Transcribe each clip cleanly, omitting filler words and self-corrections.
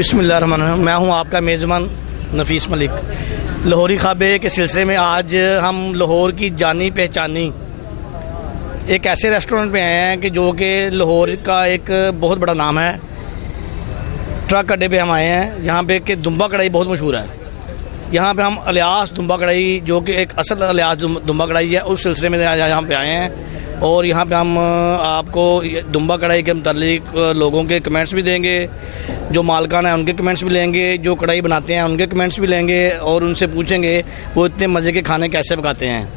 बिस्मिल्लाहिर्रहमानिर्रहीम। मैं हूं आपका मेज़बान नफीस मलिक। लाहौरी ख्वाबे के सिलसिले में आज हम लाहौर की जानी पहचानी एक ऐसे रेस्टोरेंट पे आए हैं कि जो कि लाहौर का एक बहुत बड़ा नाम है। ट्रक अड्डे पे हम आए हैं जहाँ पे कि दुम्बा कढ़ाई बहुत मशहूर है। यहाँ पे हम अलियास दुम्बा कढ़ाई जो कि एक असल अलियास दुम्बा कढ़ाई है उस सिलसिले में यहाँ पे आए हैं और यहाँ पे हम आपको दुम्बा कढ़ाई के मुतालिक लोगों के कमेंट्स भी देंगे, जो मालकान हैं उनके कमेंट्स भी लेंगे, जो कढ़ाई बनाते हैं उनके कमेंट्स भी लेंगे और उनसे पूछेंगे वो इतने मज़े के खाने कैसे पकाते हैं।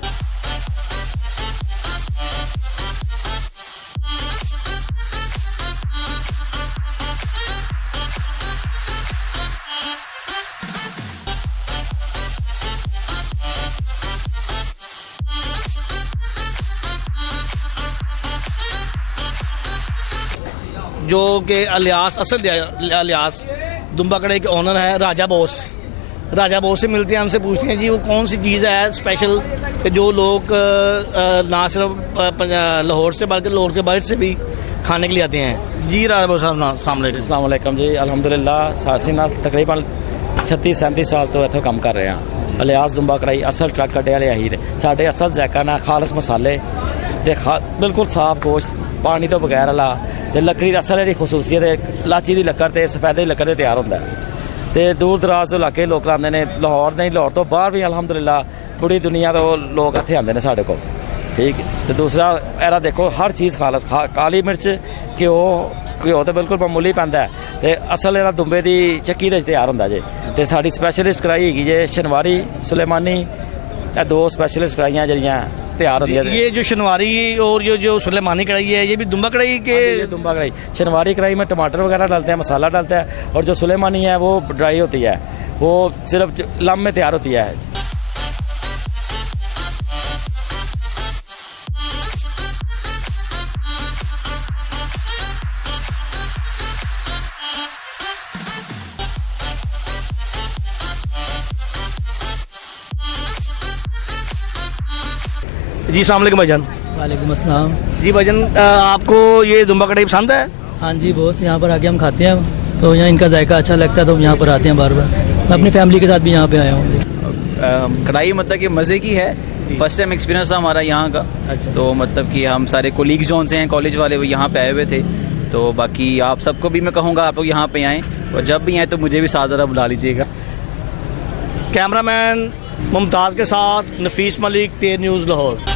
जो कि अलियास असल अलियास दुम्बा कढ़ाई के ओनर है राजा बोस से मिलते हैं, हमसे पूछते हैं जी वो कौन सी चीज़ है स्पेशल कि जो लोग ना सिर्फ लाहौर से बल्कि लाहौर के बाहर से भी खाने के लिए आते हैं। जी राजा बोस साहब अस्सलाम वालेकुम जी। अल्हम्दुलिल्लाह सासी नाल तकरीबन 36-37 साल तो इत्थे काम कर रहे हैं। अलियास दुम्बा कढ़ाई असल ट्रक अड्डे वाले आही साढ़े असल जैका ना खालस मसाले ते बिल्कुल साफ गोश्त पानी तो बगैर वाला ते लकड़ी दी असल जी खसूसियत है लाची दी लकड़ ते सफेदे दी लकड़ ते तैयार होंदा है ते दूर दराज इलाके लोग आंदे ने। लाहौर नहीं लाहौर तो बाहर भी अल्हम्दुलिल्लाह पूरी दुनिया तो लोग इत्थे आंदे ने साढ़े को। ठीक ते दूसरा एरा देखो हर चीज़ खालस काली मिर्च घ्यो तो बिल्कुल मामूली पैंदा है ते असल एरा दुम्बे दी चक्की दे तैयार होंदा जे ते साडी स्पैशलिस्ट कढ़ाई हैगी जे शनवारी सुलेमानी। ये दो स्पैशलिस्ट कढ़ाइयां जड़ियां तैयार होती है। ये जो शनवारी और ये जो सुलेमानी कढ़ाई है ये भी दुम्बा कढ़ाई के दुम्बा कढ़ाई शनवारी कढ़ाई में टमाटर वगैरह डालते हैं, मसाला डालता है और जो सुलेमानी है वो ड्राई होती है, वो सिर्फ लम में तैयार होती है। जी अस्सलाम वालेकुम भाईजान। वालेकुम अस्सलाम। जी भाईजान आपको ये दुम्बा कढ़ाई पसंद है? हाँ जी बहुत, यहाँ पर आके हम खाते हैं तो यहाँ इनका जायका अच्छा लगता है तो हम यहाँ पर आते हैं बार बार। मैं अपनी फैमिली के साथ भी यहाँ पे आया हूँ। कढ़ाई मतलब कि मज़े की है, फर्स्ट टाइम एक्सपीरियंस था हमारा यहाँ का। अच्छा। तो मतलब कि हम सारे कोलीग्स जो से हैं कॉलेज वाले वो यहाँ पे आए हुए थे, तो बाकी आप सबको भी मैं कहूँगा आप लोग यहाँ पे आएँ और जब भी आएँ तो मुझे भी साथ ज़रा बुला लीजिएगा। कैमरामैन मुमताज़ के साथ नफीस मलिक, तेज न्यूज़ लाहौर।